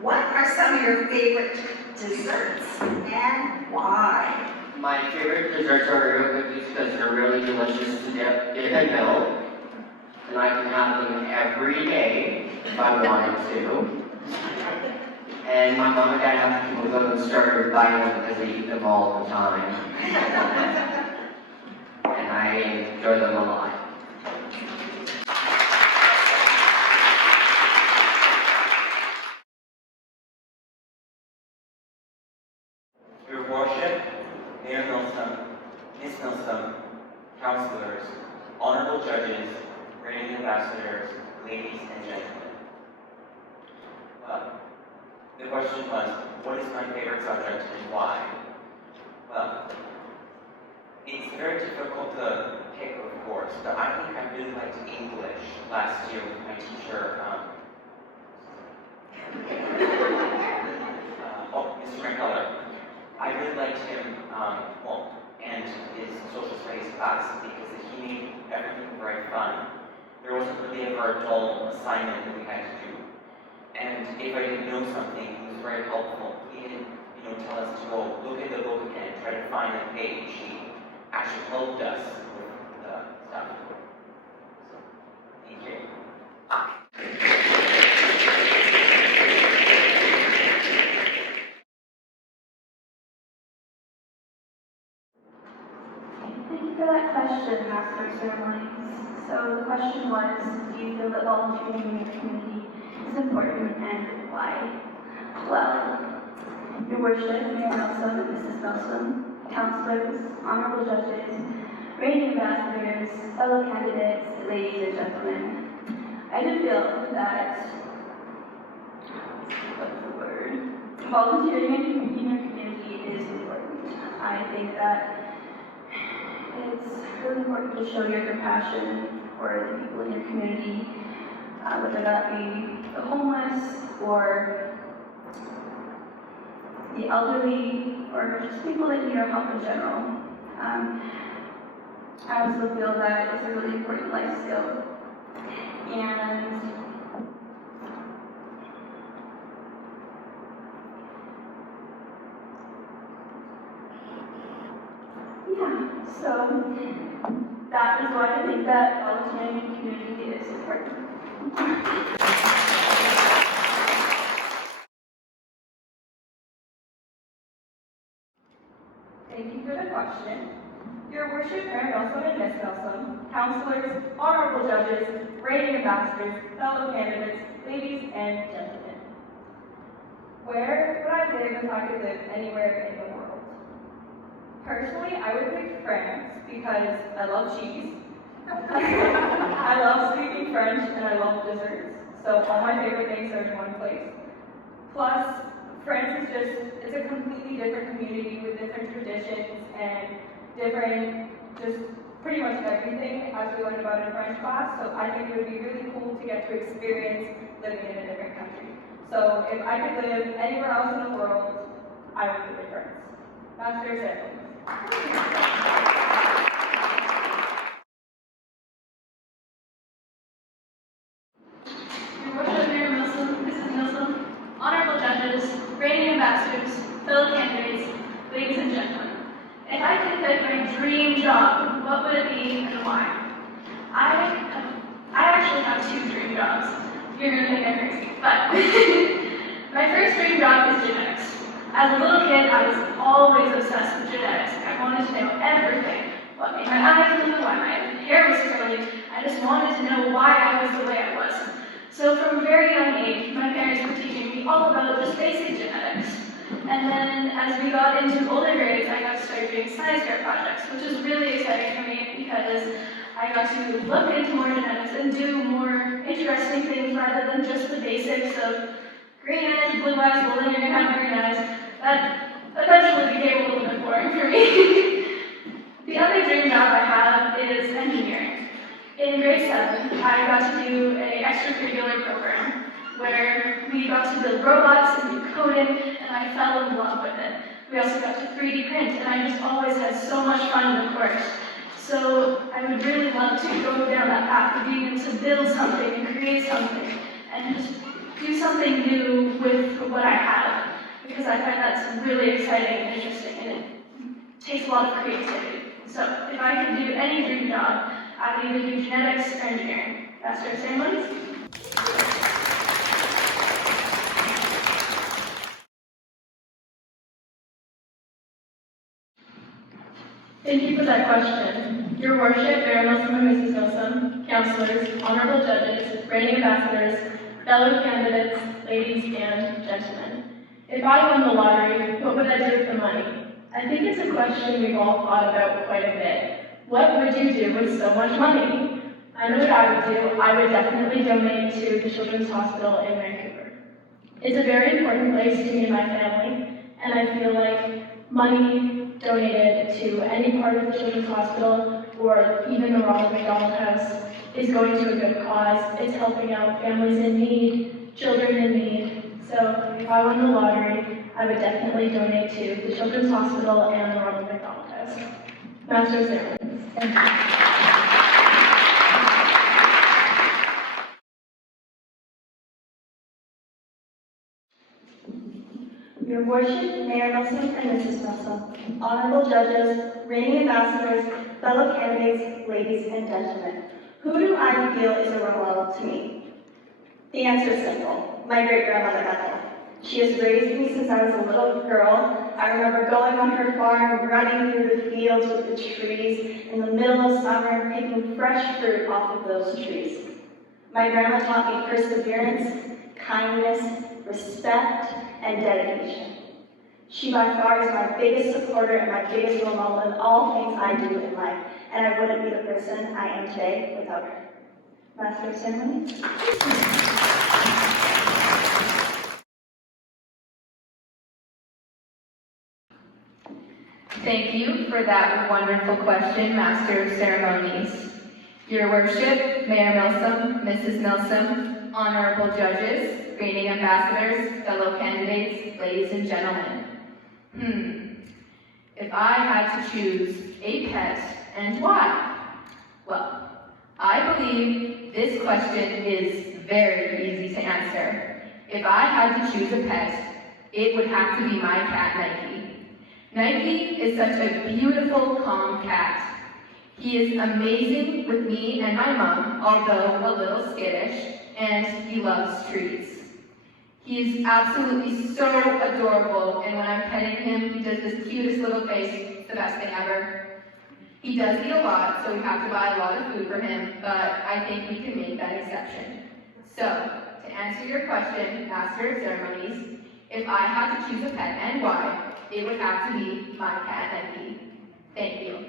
What are some of your favorite desserts and why? My favorite desserts are Oreo cookies because they're really delicious to dip in milk. And I can have them every day if I wanted to. And my mom and dad have to move them and started buying them because they eat them all the time. And I enjoy them a lot. Your Worship, Mayor Milsom, Ms. Milsom, councilors, honorable judges, reigning ambassadors, ladies and gentlemen. The question was, what is my favorite subject and why? Well, it's very difficult to pick, of course, but I think I really liked English last year with my teacher, Mr. McCullough. I really liked him, and his social studies class because he made everything very fun. There wasn't really ever a dull assignment that we had to do. And if I didn't know something, he was very helpful. He didn't, tell us to go look at the book again, try to find a page. He actually helped us with the stuff. So, thank you. Thank you for that question, Master of Ceremonies. So the question was, do you feel that volunteering in your community is important and why? Well, Your Worship, Mayor Milsom and Mrs. Milsom, councilors, honorable judges, reigning ambassadors, fellow candidates, ladies and gentlemen, I do feel that, volunteering in your community is important. I think that it's really important to show your compassion for the people in your community, whether that be the homeless or the elderly or just people that need our help in general. I also feel that it's a really important life skill. And so that is why I think that volunteering in the community is important. Thank you for the question. Your Worship, Mayor Milsom and Ms. Milsom, councilors, honorable judges, reigning ambassadors, fellow candidates, ladies and gentlemen. Where would I live if I could live anywhere in the world? Personally, I would pick France because I love cheese. I love speaking French and I love desserts. So all my favorite things are in one place. Plus, France is it's a completely different community with different traditions and different, just pretty much everything as we learned about in French class. So I think it would be really cool to get to experience living in a different country. So if I could live anywhere else in the world, I would live in France. Master of Ceremonies. Your Worship, Mayor Milsom, Mrs. Milsom, honorable judges, reigning ambassadors, fellow candidates, ladies and gentlemen. If I could pick my dream job, what would it be and why? I actually have two dream jobs. You're going to think I'm crazy, but my first dream job is genetics. As a little kid, I was always obsessed with genetics. I wanted to know everything. What made my eyes blue, why my hair was curly. I just wanted to know why I was the way I was. So from a very young age, my parents were teaching me all about just basic genetics. And then as we got into older grades, I got to start doing science fair projects, which was really exciting for me because I got to look into more genetics and do more interesting things rather than just the basics of green eyes, blue eyes, well then you're going to have green eyes. That eventually became a little bit boring for me. The other dream job I have is engineering. In grade 7, I got to do an extracurricular program where we got to build robots and do coding, and I fell in love with it. We also got to 3D print, and I just always had so much fun in the course. So I would really love to go down that path of being able to build something and create something, and just do something new with what I have, because I find that's really exciting and interesting, and it takes a lot of creativity. So if I could do any dream job, I would either do genetics or engineering. Master of Ceremonies. Thank you for that question. Your Worship, Mayor Milsom and Mrs. Milsom, councilors, honorable judges, reigning ambassadors, fellow candidates, ladies and gentlemen. If I won the lottery, what would I do with the money? I think it's a question we've all thought about quite a bit. What would you do with so much money? I know what I would do. I would definitely donate to the Children's Hospital in Vancouver. It's a very important place to me and my family, and I feel like money donated to any part of the Children's Hospital or even the Ronald McDonald House is going to a good cause. It's helping out families in need, children in need. So if I won the lottery, I would definitely donate to the Children's Hospital and the Ronald McDonald House. Master of Ceremonies. Thank you. Your Worship, Mayor Milsom and Mrs. Milsom, honorable judges, reigning ambassadors, fellow candidates, ladies and gentlemen, who do I feel is a role model to me? The answer is simple, my great-grandmother Ethel. She has raised me since I was a little girl. I remember going on her farm, running through the fields with the trees in the middle of summer, picking fresh fruit off of those trees. My grandma taught me perseverance, kindness, respect, and dedication. She by far is my biggest supporter and my biggest role model in all things I do in life, and I wouldn't be the person I am today without her. Master of Ceremonies. Thank you for that wonderful question, Master of Ceremonies. Your Worship, Mayor Milsom, Mrs. Milsom, honorable judges, reigning ambassadors, fellow candidates, ladies and gentlemen. If I had to choose a pet and why? Well, I believe this question is very easy to answer. If I had to choose a pet, it would have to be my cat, Nike. Nike is such a beautiful, calm cat. He is amazing with me and my mom, although a little skittish, and he loves treats. He is absolutely so adorable, and when I'm petting him, he does this cutest little face. It's the best thing ever. He does eat a lot, so we have to buy a lot of food for him, but I think we can make that exception. So, to answer your question, Master of Ceremonies, if I had to choose a pet and why, it would have to be my cat, Nike. Thank you.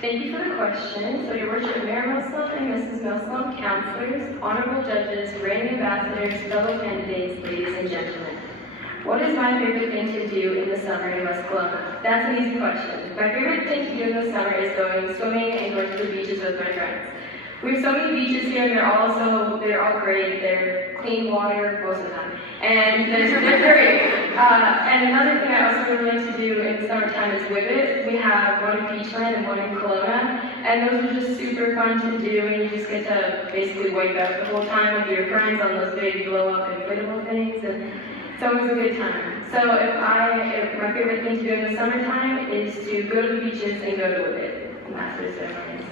Thank you for the question. So, Your Worship, Mayor Milsom and Mrs. Milsom, councilors, honorable judges, reigning ambassadors, fellow candidates, ladies and gentlemen. What is my favorite thing to do in the summer in West Kelowna? That's an easy question. My favorite thing to do in the summer is going swimming and going to the beaches with my friends. We have so many beaches here, and they're all great. They're clean water, most of them. And they're great. And another thing I also really like to do in the summertime is Whippet. We have one in Beachland and one in Kelowna. And those are just super fun to do, and you just get to basically wake up the whole time with your friends on those big blow-up inflatable things. And it's always a good time. So if my favorite thing to do in the summertime is to go to the beaches and go to Whippet. Master of Ceremonies.